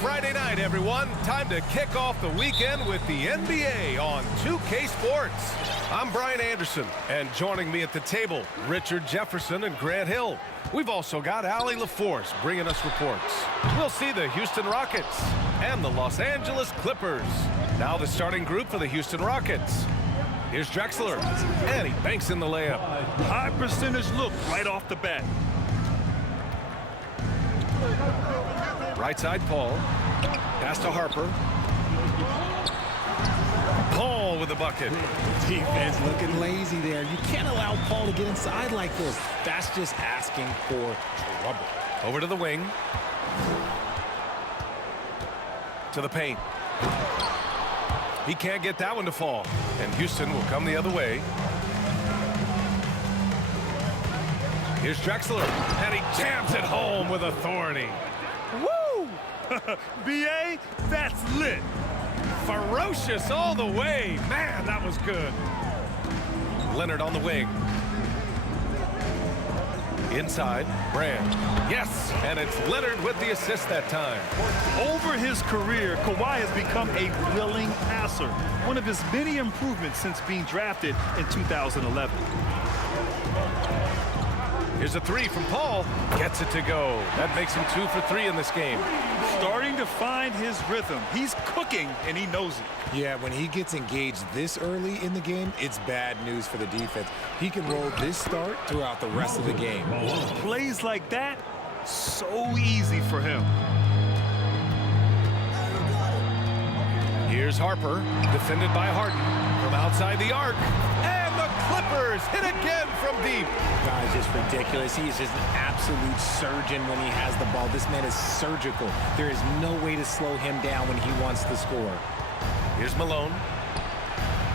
Friday night, everyone. Time to kick off the weekend with the NBA on 2K Sports. I'm Brian Anderson, and joining me at the table, Richard Jefferson and Grant Hill. We've also got Allie LaForce bringing us reports. We'll see the Houston Rockets and the Los Angeles Clippers. Now the starting group for the Houston Rockets. Here's Drexler, and he banks in the layup. High percentage look right off the bat. Right side, Paul. Pass to Harper. Paul with the bucket. Defense looking lazy there. You can't allow Paul to get inside like this. That's just asking for trouble. Over to the wing. To the paint. He can't get that one to fall. And Houston will come the other way. Here's Drexler. And he jams it home with authority. Woo! B.A., that's lit. Ferocious all the way. Man, that was good. Leonard on the wing. Inside, Brand. Yes, and it's Leonard with the assist that time. Over his career, Kawhi has become a willing passer. One of his many improvements since being drafted in 2011. Here's a three from Paul. Gets it to go. That makes him 2 for 3 in this game. Starting to find his rhythm. He's cooking, and he knows it. Yeah, when he gets engaged this early in the game, it's bad news for the defense. He can roll this start throughout the rest of the game. Plays like that, so easy for him. Here's Harper, defended by Harden from outside the arc. And the Clippers hit again from deep. Guy's just ridiculous. He is just an absolute surgeon when he has the ball. This man is surgical. There is no way to slow him down when he wants to score. Here's Malone.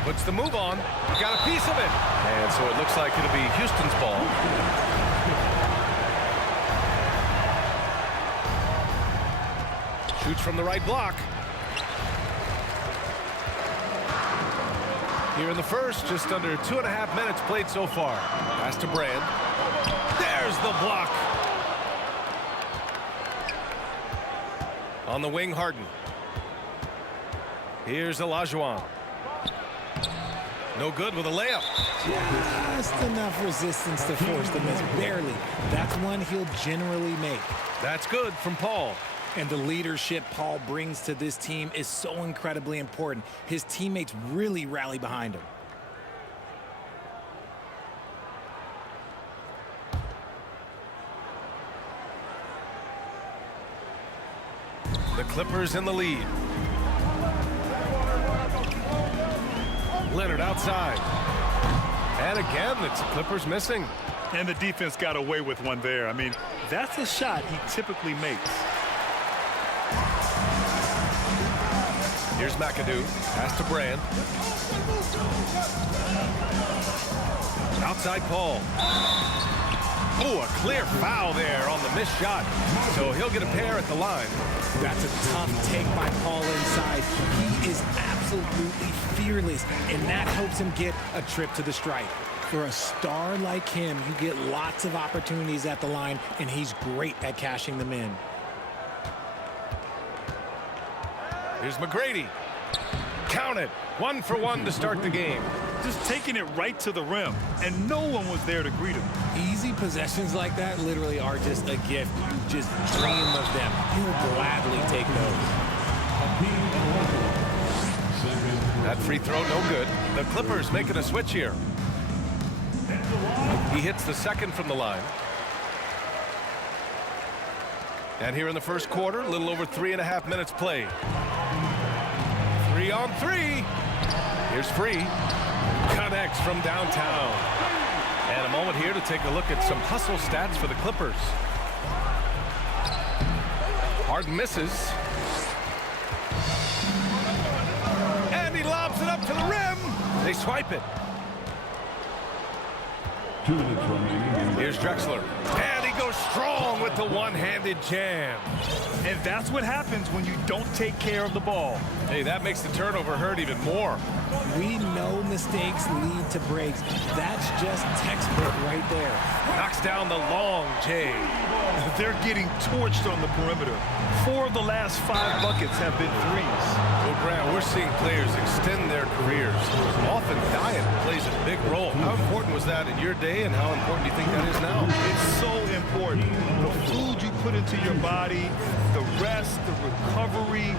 Puts the move on. Got a piece of it. And so it looks like it'll be Houston's ball. Shoots from the right block. Here in the first, just under 2.5 minutes played so far. Pass to Brand. There's the block. On the wing, Harden. Here's Olajuwon. No good with a layup. Just enough resistance to force the miss. Barely. That's one he'll generally make. That's good from Paul. And the leadership Paul brings to this team is so incredibly important. His teammates really rally behind him. The Clippers in the lead. Leonard outside. And again, it's Clippers missing. And the defense got away with one there. I mean, that's a shot he typically makes. Here's McAdoo. Pass to Brand. Outside Paul. Oh, a clear foul there on the missed shot. So he'll get a pair at the line. That's a tough take by Paul inside. He is absolutely fearless, and that helps him get a trip to the stripe. For a star like him, you get lots of opportunities at the line, and he's great at cashing them in. Here's McGrady. Count it. 1 for 1 to start the game. Just taking it right to the rim, and no one was there to greet him. Easy possessions like that literally are just a gift. You just dream of them. You'll gladly take those. That free throw, no good. The Clippers making a switch here. He hits the second from the line. And here in the first quarter, a little over 3.5 minutes played. 3 on 3. Here's Free. Connects from downtown. And a moment here to take a look at some hustle stats for the Clippers. Harden misses. And he lobs it up to the rim. They swipe it. 2 minutes remaining. Here's Drexler. And he goes strong with the one-handed jam. And that's what happens when you don't take care of the ball. Hey, that makes the turnover hurt even more. We know mistakes lead to breaks. That's just textbook right there. Knocks down the long J. They're getting torched on the perimeter. 4 of the last 5 buckets have been threes. Well, Grant, we're seeing players extend their careers. Often diet plays a big role. How important was that in your day, and how important do you think that is now? It's so important. The food you put into your body, the rest, the recovery,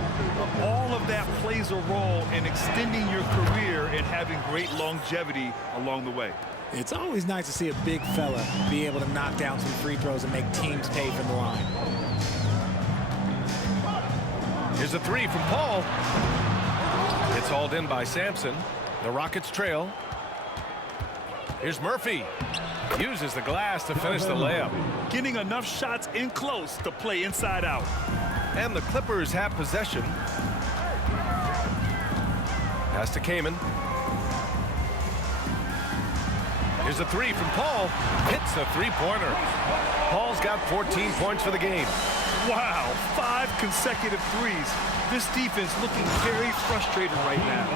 all of that plays a role in extending your career and having great longevity along the way. It's always nice to see a big fella be able to knock down some free throws and make teams pay from the line. Here's a 3 from Paul. It's hauled in by Samson. The Rockets trail. Here's Murphy. Uses the glass to finish the layup. Getting enough shots in close to play inside out. And the Clippers have possession. Pass to Kamen. Here's a 3 from Paul. Hits the three-pointer. Paul's got 14 points for the game. Wow, 5 consecutive threes. This defense looking very frustrated right now.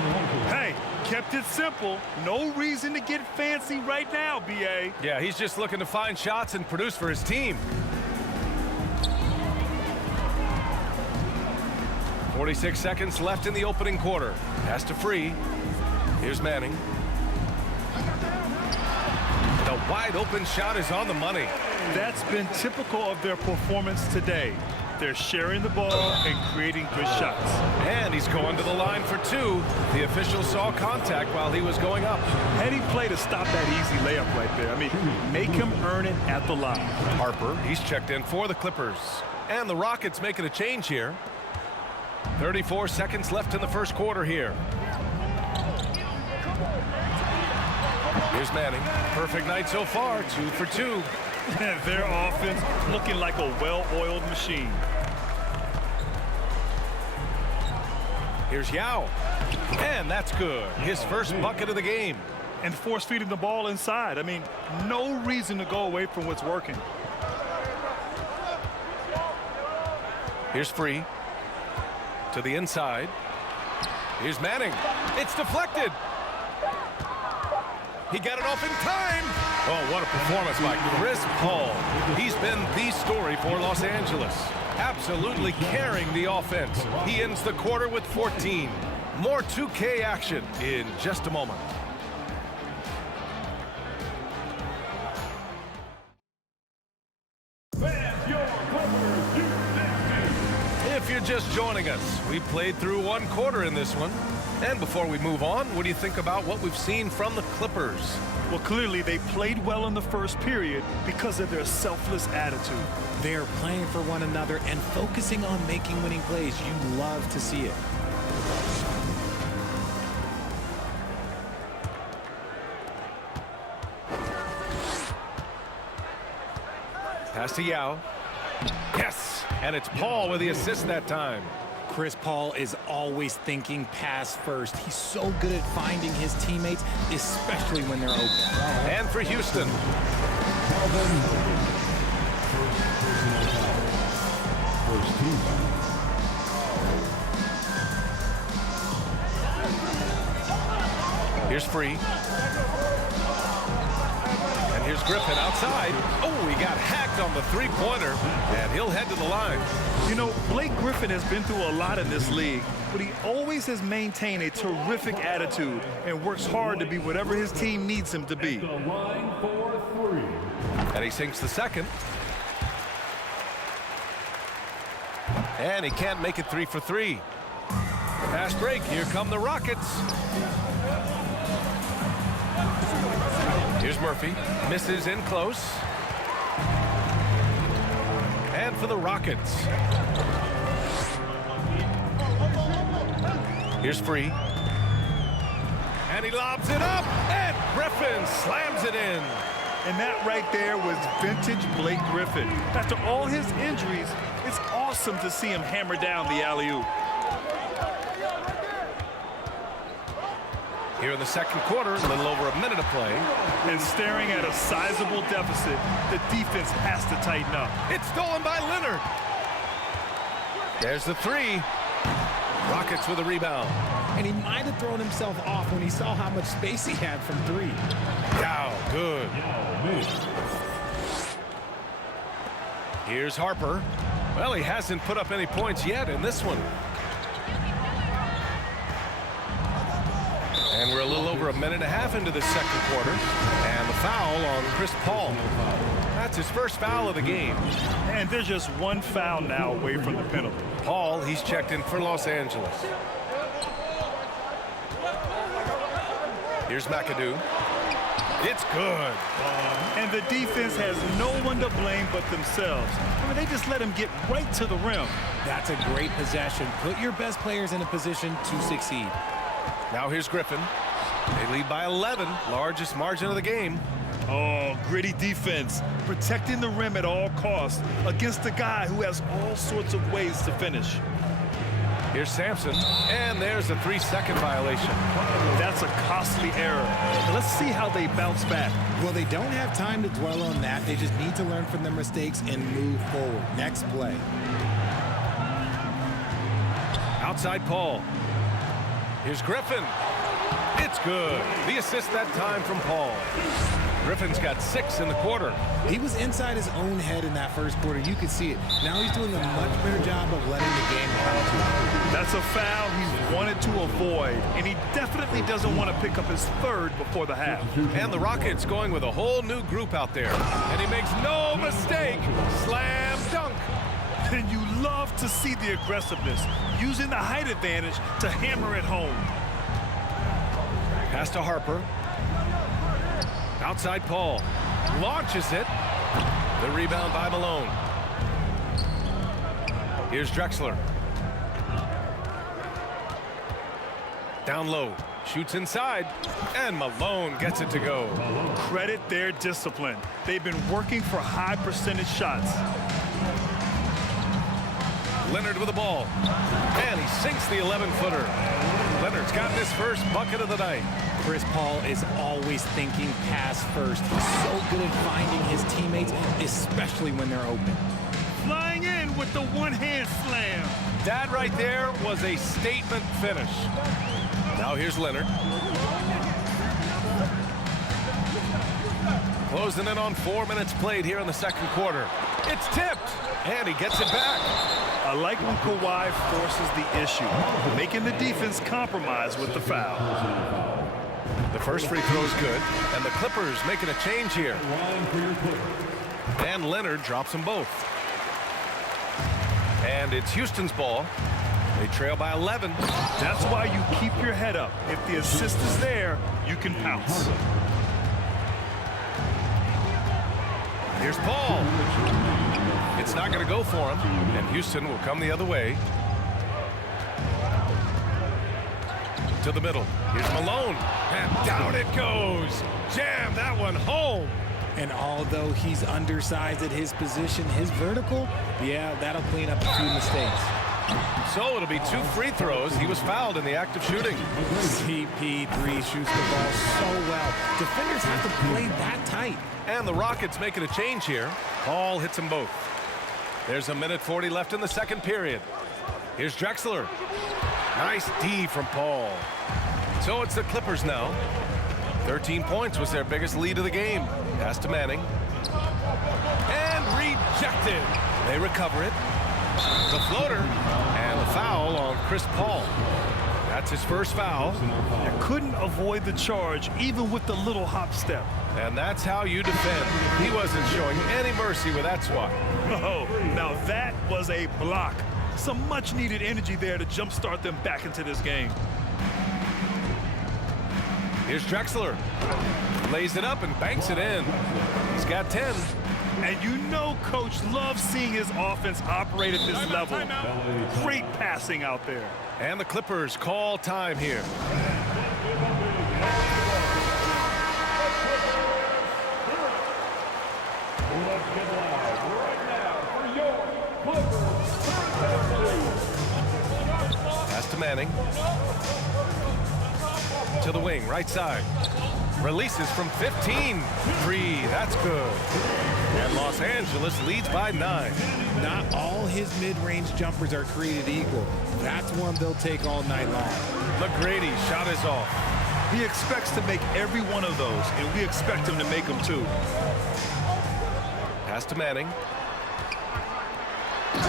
Hey, kept it simple. No reason to get fancy right now, B.A. Yeah, he's just looking to find shots and produce for his team. 46 seconds left in the opening quarter. Pass to Free. Here's Manning. The wide open shot is on the money. That's been typical of their performance today. They're sharing the ball and creating good shots. And he's going to the line for 2. The official saw contact while he was going up. Heady play to stop that easy layup right there. I mean, make him earn it at the line. Harper, he's checked in for the Clippers. And the Rockets making a change here. 34 seconds left in the first quarter here. Here's Manning. Perfect night so far, 2 for 2. Their offense looking like a well-oiled machine. Here's Yao. And that's good. His first bucket of the game. And force-feeding the ball inside. I mean, no reason to go away from what's working. Here's Free. To the inside. Here's Manning. It's deflected. He got it off in time. Oh, what a performance by Chris Paul. He's been the story for Los Angeles. Absolutely carrying the offense. He ends the quarter with 14. More 2K action in just a moment. If you're just joining us, we played through 1 quarter in this one. And before we move on, what do you think about what we've seen from the Clippers? Well, clearly they played well in the first period because of their selfless attitude. They're playing for one another and focusing on making winning plays. You love to see it. Pass to Yao. Yes! And it's Paul with the assist that time. Chris Paul is always thinking pass first. He's so good at finding his teammates, especially when they're open. And for Houston. First team. Here's Free. And here's Griffin outside. Oh, he got hacked on the three-pointer, and he'll head to the line. You know, Blake Griffin has been through a lot in this league, but he always has maintained a terrific attitude and works hard to be whatever his team needs him to be. The line for 3. And he sinks the second. And he can't make it 3 for 3. Fast break. Here come the Rockets. Here's Murphy. Misses in close. And for the Rockets. Here's Free. And he lobs it up. And Griffin slams it in. And that right there was vintage Blake Griffin. After all his injuries, it's awesome to see him hammer down the alley-oop. Here in the second quarter, a little over a minute of play. And staring at a sizable deficit, the defense has to tighten up. It's stolen by Leonard. There's the three. Rockets with a rebound. and he might have thrown himself off when he saw how much space he had from three. Wow, good. Here's Harper. Well, he hasn't put up any points yet in this one. And we're a little over a minute and a half into the second quarter. And the foul on Chris Paul. That's his first foul of the game. And there's just one foul now away from the penalty. Paul, he's checked in for Los Angeles. Here's McAdoo. It's good. And the defense has no one to blame but themselves. I mean, they just let him get right to the rim. That's a great possession. Put your best players in a position to succeed. Now here's Griffin. They lead by 11, largest margin of the game. Oh, gritty defense, protecting the rim at all costs against a guy who has all sorts of ways to finish. Here's Samson, and there's a 3-second violation. That's a costly error. Let's see how they bounce back. Well, they don't have time to dwell on that. They just need to learn from their mistakes and move forward. Next play. Outside Paul. Here's Griffin. It's good. The assist that time from Paul. Griffin's got 6 in the quarter. He was inside his own head in that first quarter. You could see it. Now he's doing a much better job of letting the game come to him. That's a foul he's wanted to avoid, and he definitely doesn't want to pick up his third before the half. And the Rockets going with a whole new group out there. And he makes no mistake. Slam dunk. And you love to see the aggressiveness, using the height advantage to hammer it home. Pass to Harper. Outside Paul. Launches it. The rebound by Malone. Here's Drexler. Down low. Shoots inside. And Malone gets it to go. Credit their discipline. They've been working for high percentage shots. Leonard with the ball. And he sinks the 11-footer. Leonard's got his first bucket of the night. Chris Paul is always thinking pass first. He's so good at finding his teammates, especially when they're open. Flying in with the one-hand slam. That right there was a statement finish. Now here's Leonard. Closing in on 4 minutes played here in the second quarter. It's tipped, and he gets it back. I like when Kawhi forces the issue, making the defense compromise with the foul. The first free throw is good, and the Clippers making a change here. And Leonard drops them both. And it's Houston's ball. They trail by 11. That's why you keep your head up. If the assist is there, you can pounce. Here's Paul. It's not going to go for him, and Houston will come the other way. To the middle. Here's Malone, and down it goes. Jam that one home. And although he's undersized at his position, his vertical, yeah, that'll clean up a few mistakes. So it'll be 2 free throws. He was fouled in the act of shooting. CP3 shoots the ball so well. Defenders have to play that tight. And the Rockets making a change here. Paul hits them both. There's a minute 40 left in the second period. Here's Drexler. Nice D from Paul. So it's the Clippers now. 13 points was their biggest lead of the game. Pass to Manning. And rejected. They recover it. The floater and the foul on Chris Paul. That's his first foul. And couldn't avoid the charge even with the little hop step. And that's how you defend. He wasn't showing any mercy with that swat. Oh, now that was a block. Some much needed energy there to jumpstart them back into this game. Here's Drexler. Lays it up and banks it in. He's got 10. And you know Coach loves seeing his offense operate at this level. Great passing out there. And the Clippers call time here. Pass to Manning. To the wing, right side. Releases from 15. Free, that's good. And Los Angeles leads by 9. Not all his mid-range jumpers are created equal. That's one they'll take all night long. McGrady shot is off. He expects to make every one of those, and we expect him to make them too. Pass to Manning.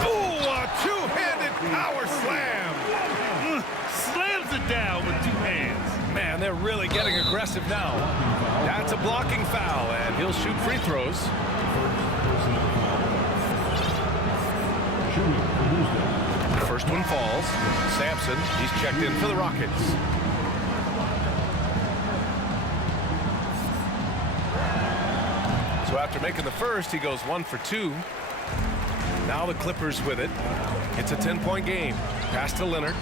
Oh, a two-handed power slam. Slams it down with 2 hands. Man, they're really getting aggressive now. That's a blocking foul, and he'll shoot free throws. First one falls. Samson, he's checked in for the Rockets. So after making the first, he goes 1 for 2. Now the Clippers with it. It's a 10-point game. Pass to Leonard.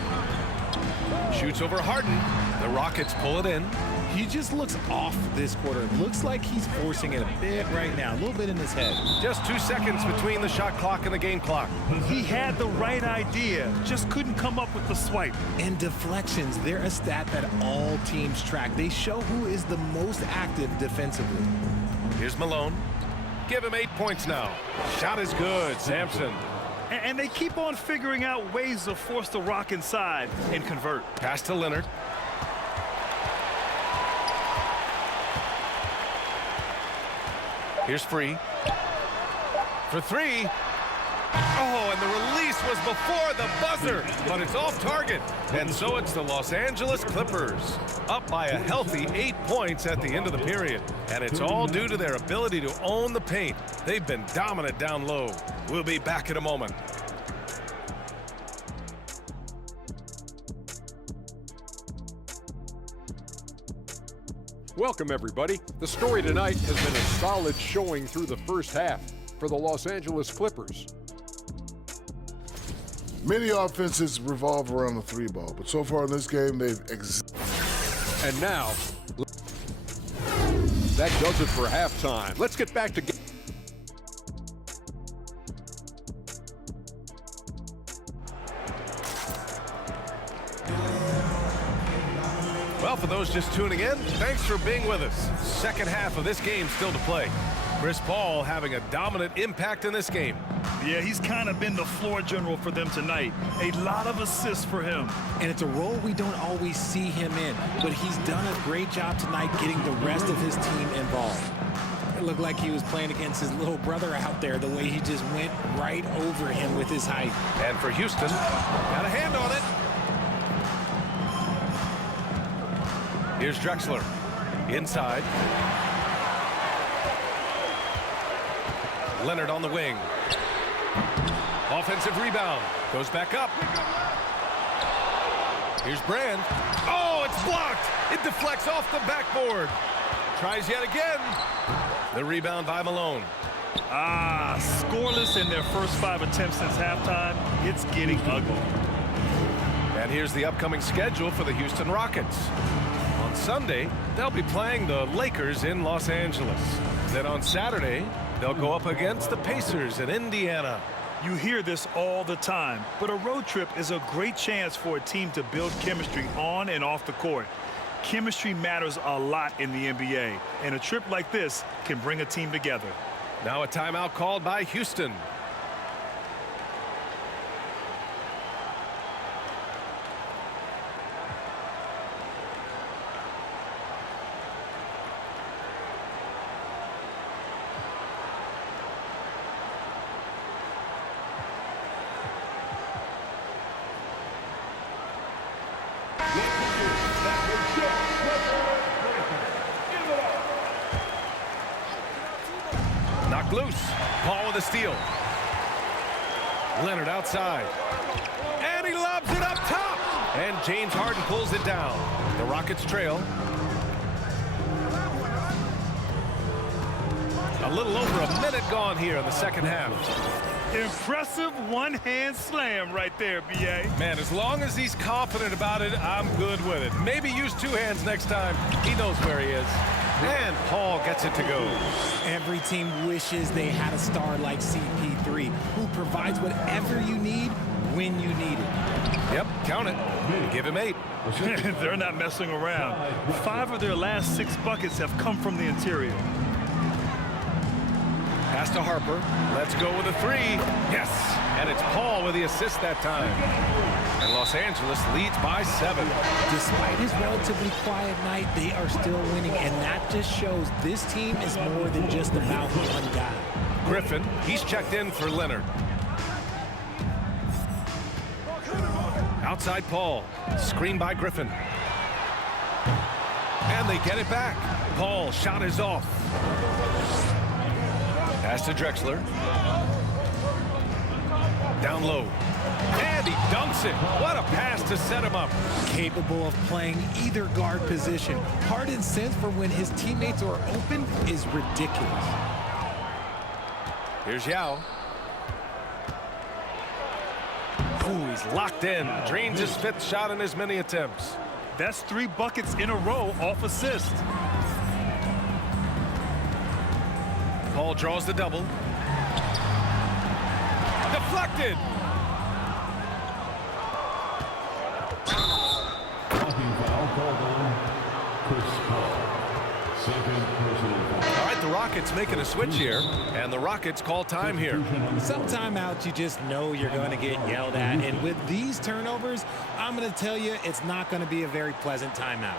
Shoots over Harden. The Rockets pull it in. He just looks off this quarter. Looks like he's forcing it a bit right now, a little bit in his head. Just 2 seconds between the shot clock and the game clock. He had the right idea, just couldn't come up with the swipe. And deflections, they're a stat that all teams track. They show who is the most active defensively. Here's Malone. Give him 8 points now. Shot is good, Samson. And they keep on figuring out ways to force the rock inside and convert. Pass to Leonard. Here's Free. For 3. Oh, and the release was before the buzzer, but it's off target. And so it's the Los Angeles Clippers, up by a healthy 8 points at the end of the period. And it's all due to their ability to own the paint. They've been dominant down low. We'll be back in a moment. Welcome, everybody. The story tonight has been a solid showing through the first half for the Los Angeles Clippers. Many offenses revolve around the 3 ball, but so far in this game, they've And now, that does it for halftime. Let's get back to Well, for those just tuning in, thanks for being with us. Second half of this game still to play. Chris Paul having a dominant impact in this game. Yeah, he's kind of been the floor general for them tonight. A lot of assists for him. And it's a role we don't always see him in, but he's done a great job tonight getting the rest of his team involved. It looked like he was playing against his little brother out there, the way he just went right over him with his height. And for Houston, got a hand on it. Here's Drexler. Inside. Leonard on the wing. Offensive rebound. Goes back up. Here's Brand. Oh, it's blocked. It deflects off the backboard. Tries yet again. The rebound by Malone. Scoreless in their first 5 attempts since halftime. It's getting ugly. And here's the upcoming schedule for the Houston Rockets. On Sunday, they'll be playing the Lakers in Los Angeles. Then on Saturday, they'll go up against the Pacers in Indiana. You hear this all the time, but a road trip is a great chance for a team to build chemistry on and off the court. Chemistry matters a lot in the NBA, and a trip like this can bring a team together. Now a timeout called by Houston. Knocked loose. Paul with a steal. Leonard outside. And he lobs it up top. And James Harden pulls it down. The Rockets trail. A little over a minute gone here in the second half. Impressive one-hand slam right there, B.A. Man, as long as he's confident about it, I'm good with it. Maybe use 2 hands next time. He knows where he is. And Paul gets it to go. Every team wishes they had a star like CP3 who provides whatever you need when you need it. Yep, count it. Give him 8. They're not messing around. 5 of their last 6 buckets have come from the interior. Pass to Harper. Let's go with a 3. Yes, and it's Paul with the assist that time. And Los Angeles leads by 7. Despite his relatively quiet night, they are still winning, and that just shows this team is more than just about one guy. Griffin, he's checked in for Leonard. Outside Paul, screen by Griffin. And they get it back. Paul, shot is off. Pass to Drexler. Down low. And he dunks it. What a pass to set him up. Capable of playing either guard position. Harden's sense for when his teammates are open is ridiculous. Here's Yao. Ooh, he's locked in. Drains his 5th shot in as many attempts. That's 3 buckets in a row off assist. Paul draws the double. Deflected. Blocking foul called on Chris Paul. Second personal foul. All right, the Rockets making a switch here, and the Rockets call time here. Some timeouts you just know you're going to get yelled at, and with these turnovers, I'm going to tell you it's not going to be a very pleasant timeout.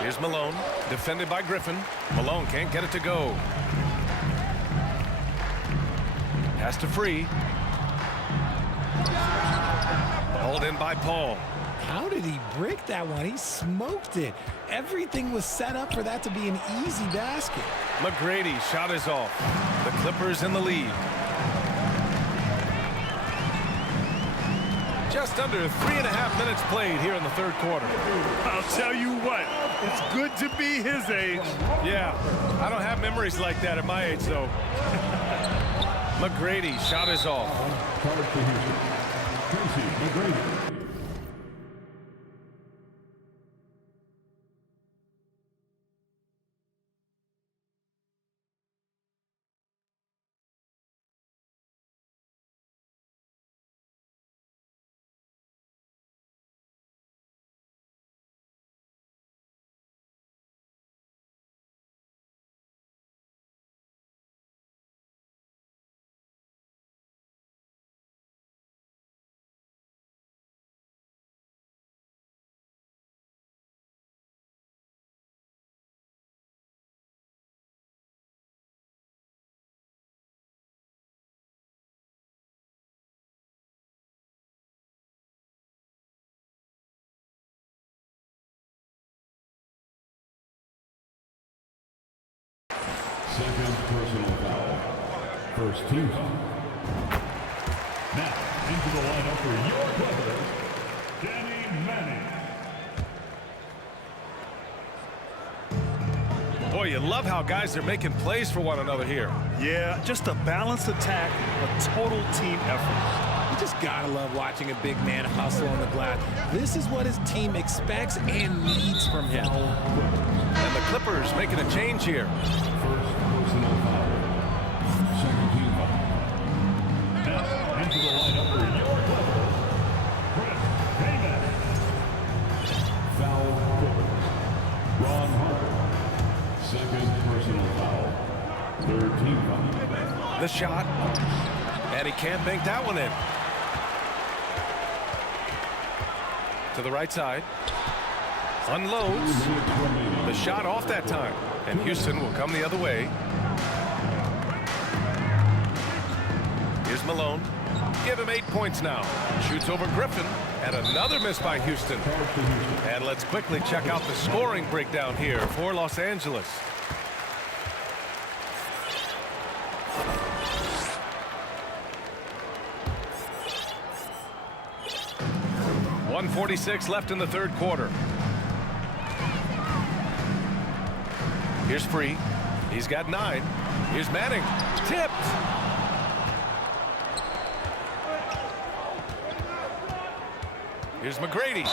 Here's Malone, defended by Griffin. Malone can't get it to go. Pass to Free. Hauled in by Paul. How did he break that one? He smoked it. Everything was set up for that to be an easy basket. McGrady shot is off. The Clippers in the lead. Just under 3.5 minutes played here in the third quarter. I'll tell you what, It's good to be his age. Yeah, I don't have memories like that at my age, though. McGrady, shot is off. Card for Houston. Tracy McGrady. Second personal foul. First team foul. Now, into the lineup for your Clippers, Danny Manning. Boy, you love how guys are making plays for one another here. Yeah, just a balanced attack, a total team effort. You just gotta love watching a big man hustle on the glass. This is what his team expects and needs from him. And the Clippers making a change here. First personal foul. Second team foul. Now, into the lineup for your Clippers, Hakeem. Foul Clippers. Ron Harper. Second personal foul. Third team foul. The shot. And he can't bank that one in. To the right side. Unloads. The shot off that time. And Houston will come the other way. Here's Malone. Give him 8 points now. Shoots over Griffin. And another miss by Houston. And let's quickly check out the scoring breakdown here for Los Angeles. .146 left in the third quarter. Here's Free. He's got 9. Here's Manning. Tipped. Here's McGrady.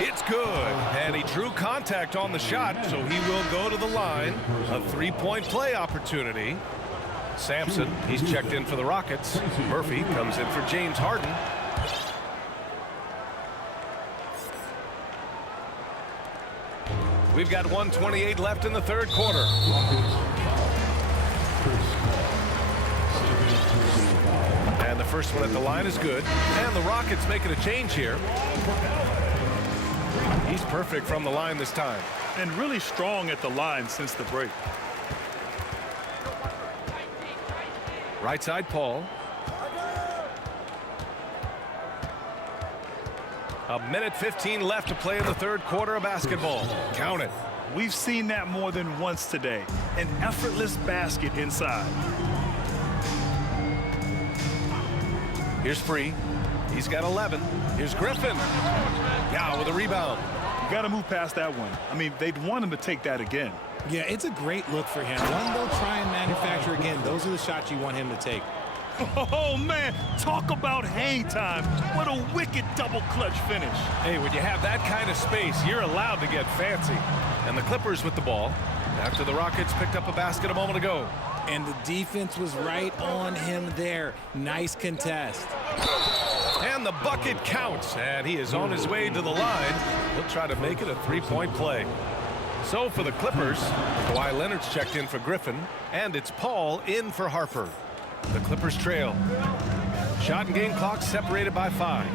It's good. And he drew contact on the shot, so he will go to the line. A 3-point play opportunity. Samson, he's checked in for the Rockets. Murphy comes in for James Harden. We've got 1:28 left in the third quarter. And the first one at the line is good. And the Rockets making a change here. He's perfect from the line this time. And really strong at the line since the break. Right side, Paul. A minute 15 left to play in the third quarter of basketball. Count it. We've seen that more than once today. An effortless basket inside. Here's Free. He's got 11. Here's Griffin. Yeah, with a rebound. You got to move past that one. I mean, they'd want him to take that again. Yeah, it's a great look for him. One they'll try and manufacture again. Those are the shots you want him to take. Oh, man, talk about hang time. What a wicked double clutch finish. Hey, when you have that kind of space, you're allowed to get fancy. And the Clippers with the ball after the Rockets picked up a basket a moment ago. And the defense was right on him there. Nice contest. And the bucket counts, and he is on his way to the line. He'll try to make it a 3-point play. So for the Clippers, Kawhi Leonard's checked in for Griffin, and it's Paul in for Harper. The Clippers trail. Shot and game clock separated by 5.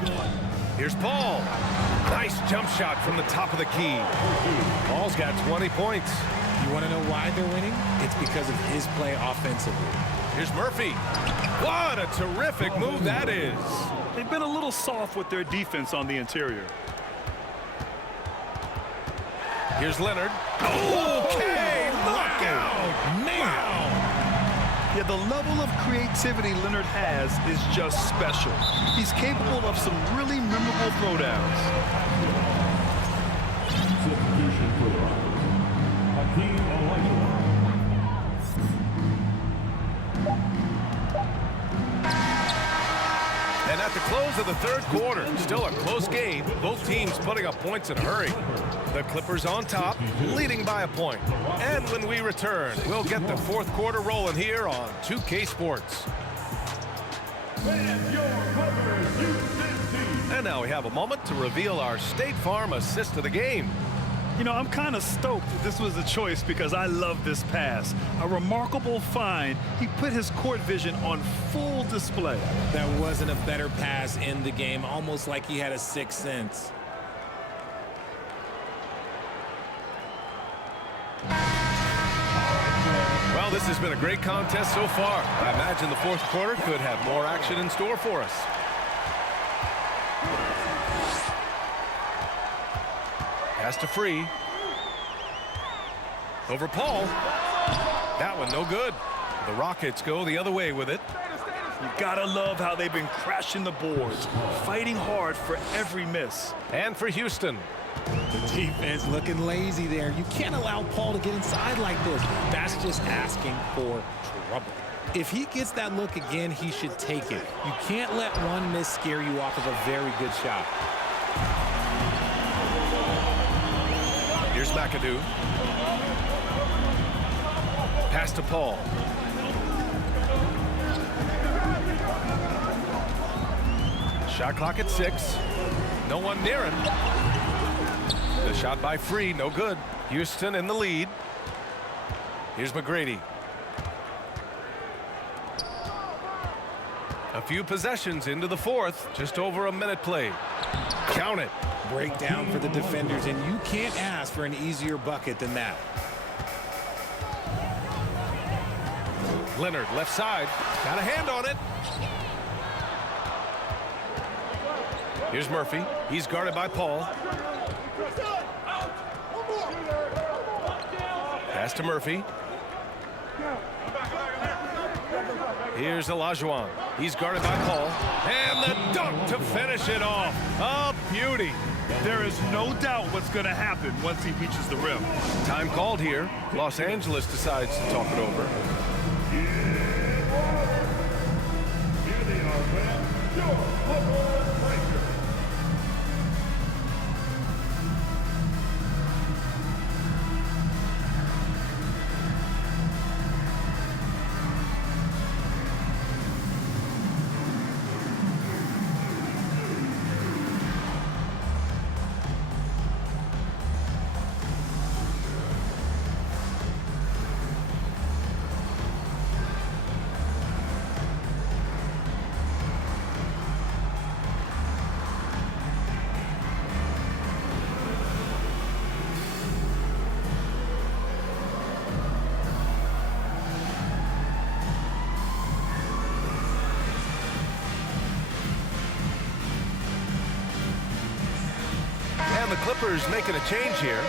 Here's Paul. Nice jump shot from the top of the key. Paul's got 20 points. You want to know why they're winning? It's because of his play offensively. Here's Murphy. What a terrific move that is. They've been a little soft with their defense on the interior. Here's Leonard. Okay, look out. Man. Yeah, the level of creativity Leonard has is just special. He's capable of some really memorable throwdowns. Substitution for the Rockets. close of the third quarter. Still a close game. Both teams putting up points in a hurry. The Clippers on top, leading by a point. And when we return, we'll get the fourth quarter rolling here on 2K Sports. And now we have a moment to reveal our State Farm assist of the game. You know, I'm kind of stoked that this was a choice because I love this pass. A remarkable find. He put his court vision on full display. There wasn't a better pass in the game, almost like he had a sixth sense. Well, this has been a great contest so far. I imagine the fourth quarter could have more action in store for us. Pass to Free. Over Paul. That one no good. The Rockets go the other way with it. You gotta love how they've been crashing the boards, fighting hard for every miss. And for Houston. The defense looking lazy there. You can't allow Paul to get inside like this. That's just asking for trouble. If he gets that look again, he should take it. You can't let one miss scare you off of a very good shot. Here's McAdoo. Pass to Paul. Shot clock at 6. No one near him. The shot by Free, no good. Houston in the lead. Here's McGrady. A few possessions into the fourth. Just over a minute played. Count it. Breakdown for the defenders, and you can't ask for an easier bucket than that. Leonard, left side. Got a hand on it. Here's Murphy. He's guarded by Paul. Pass to Murphy. Here's Olajuwon. He's guarded by Paul. And the dunk to finish it off. A beauty. There is no doubt what's going to happen once he reaches the rim. Time called here. Los Angeles decides to talk it over. Here they are, man. Your football breaker. And the Clippers making a change here.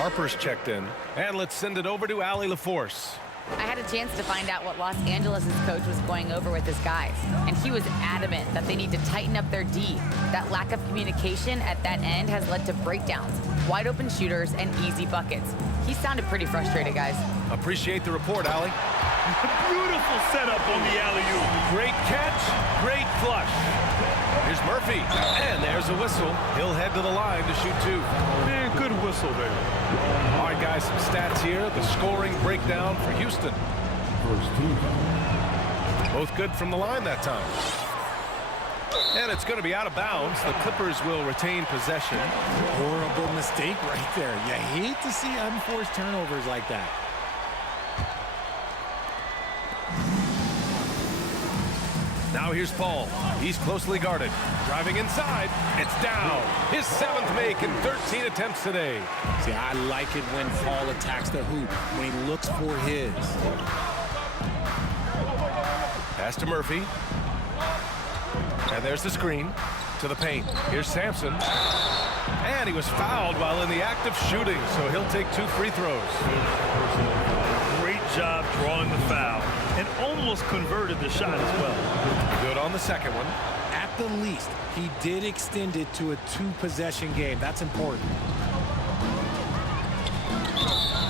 Harper's checked in. And let's send it over to Allie LaForce. I had a chance to find out what Los Angeles' coach was going over with his guys, and he was adamant that they need to tighten up their D. That lack of communication at that end has led to breakdowns, wide open shooters, and easy buckets. He sounded pretty frustrated, guys. Appreciate the report, Allie. Beautiful setup on the alley-oop. Great catch, great flush. Here's Murphy, and there's a whistle. He'll head to the line to shoot two. Man, good whistle there. All right, guys, some stats here. The scoring breakdown for Houston. First team foul. Both good from the line that time. And it's going to be out of bounds. The Clippers will retain possession. Horrible mistake right there. You hate to see unforced turnovers like that. Now here's Paul. He's closely guarded. Driving inside. It's down. His 7th make in 13 attempts today. See, I like it when Paul attacks the hoop, when he looks for his. Pass to Murphy. And there's the screen to the paint. Here's Samson. And he was fouled while in the act of shooting, so he'll take 2 free throws. Great job drawing the foul and almost converted the shot as well. Good on the second one. At the least, he did extend it to a 2-possession game. That's important.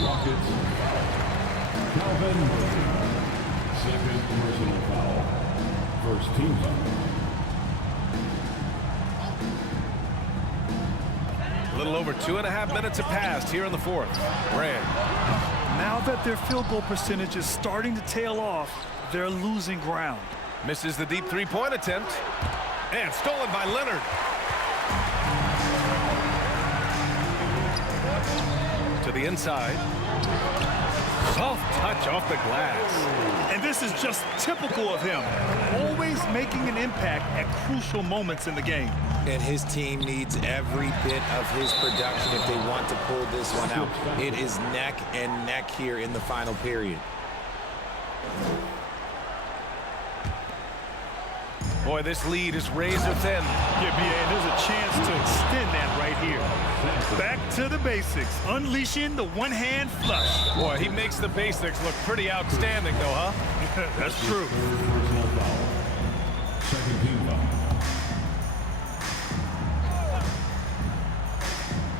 Rockets. Calvin Murphy. Second personal foul. First team foul. A little over 2.5 minutes have passed here in the fourth. Brand. Now that their field goal percentage is starting to tail off, they're losing ground. Misses the deep three-point attempt. And stolen by Leonard. To the inside. Soft touch off the glass. And this is just typical of him. Always making an impact at crucial moments in the game. And his team needs every bit of his production if they want to pull this one out. It is neck and neck here in the final period. Boy, this lead is razor thin. Yeah, B.A., there's a chance to extend that right here. Back to the basics, unleashing the one-hand flush. Boy, he makes the basics look pretty outstanding, though, huh? That's true. Personal foul. Second team foul.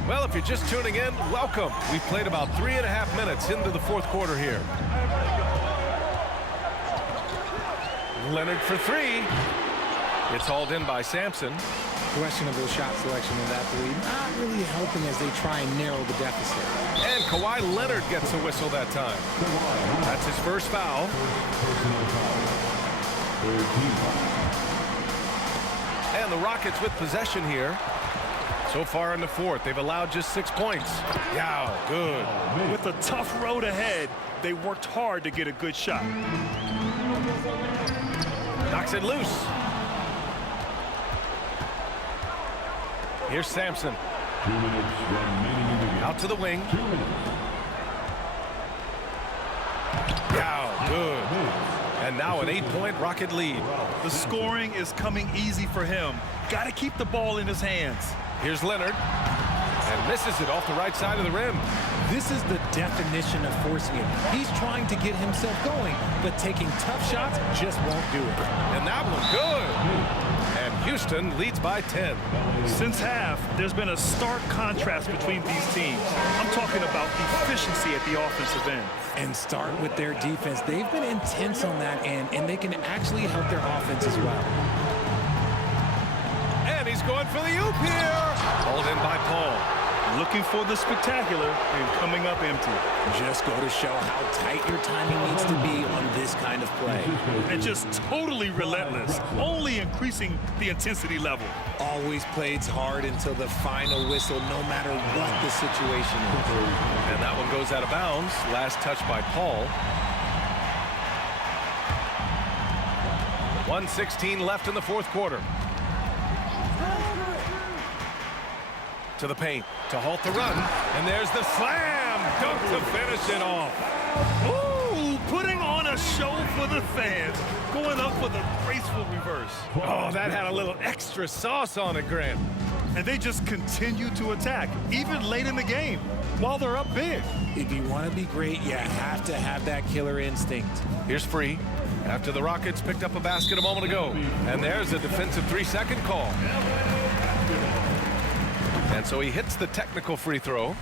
Well, if you're just tuning in, welcome. We've played about 3.5 minutes into the fourth quarter here. Leonard for 3. It's hauled in by Samson. Questionable shot selection in that three. Not really helping as they try and narrow the deficit. And Kawhi Leonard gets a whistle that time. That's his first foul. Personal foul. Third team foul. And the Rockets with possession here. So far in the fourth, they've allowed just 6 points. Yeah, good. With a tough road ahead, they worked hard to get a good shot. Knocks it loose. Here's Samson. 2 minutes remaining in the game. Out to the wing. 2 minutes. Yeah, good. And now an 8-point Rocket lead. The scoring is coming easy for him. Got to keep the ball in his hands. Here's Leonard. And misses it off the right side of the rim. This is the definition of forcing it. He's trying to get himself going, but taking tough shots just won't do it. And that one good. And Houston leads by 10. Since half, there's been a stark contrast between these teams. I'm talking about efficiency at the offensive end. And start with their defense. They've been intense on that end, and they can actually help their offense as well. And he's going for the oop here. Hauled in by Paul. Looking for the spectacular and coming up empty. Just go to show how tight your timing needs to be on this kind of play. And just totally relentless, only increasing the intensity level. Always plays hard until the final whistle, no matter what the situation is. And that one goes out of bounds. Last touch by Paul. 1:16 left in the fourth quarter. To the paint to halt the run, and there's the slam dunk to finish it off. Ooh, putting on a show for the fans, going up with a graceful reverse. Oh, that had a little extra sauce on it, Grant. And they just continue to attack, even late in the game, while they're up big. If you want to be great, you have to have that killer instinct. Here's Free after the Rockets picked up a basket a moment ago, and there's a defensive 3-second call. And so he hits the technical free throw.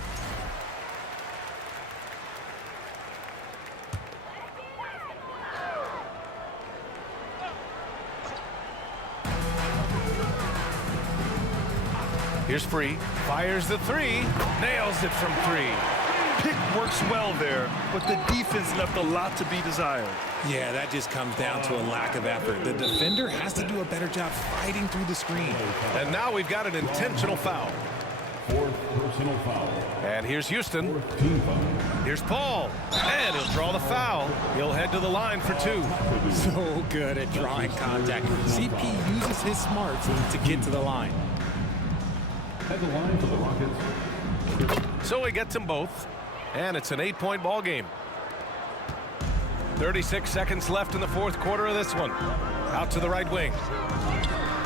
Here's Free. Fires the three. Nails it from three. Pick works well there, but the defense left a lot to be desired. Yeah, that just comes down to a lack of effort. The defender has to do a better job fighting through the screen. And now we've got an intentional foul. Fourth personal foul. And here's Houston. Fourth team foul. Here's Paul. And he'll draw the foul. He'll head to the line for two. So good at drawing contact. CP uses his smarts to get to the line. At the line for the Rockets. So he gets them both. And it's an 8-point ball game. 36 seconds left in the fourth quarter of this one. Out to the right wing.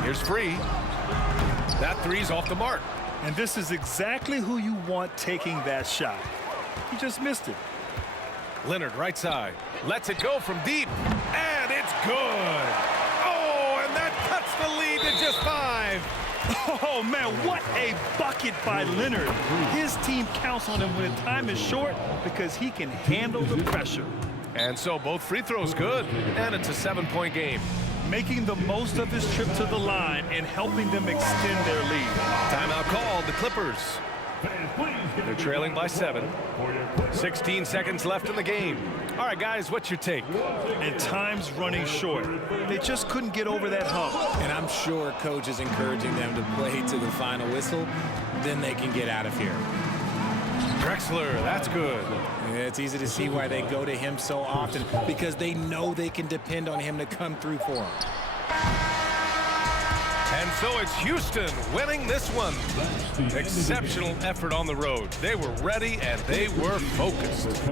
Here's Free. That three's off the mark. And this is exactly who you want taking that shot. He just missed it. Leonard, right side. Lets it go from deep. And it's good. Oh, and that cuts the lead to just 5. Oh, man, what a bucket by Leonard. His team counts on him when the time is short because he can handle the pressure. And so both free throws good. And it's a 7-point game. Making the most of his trip to the line and helping them extend their lead. Timeout called, the Clippers. They're trailing by 7. 16 seconds left in the game. All right, guys, what's your take? And time's running short. They just couldn't get over that hump. And I'm sure coach is encouraging them to play to the final whistle. Then they can get out of here. Drexler, that's good. It's easy to see why they go to him so often, because they know they can depend on him to come through for them. And so it's Houston winning this one. Exceptional effort on the road. They were ready and they were focused.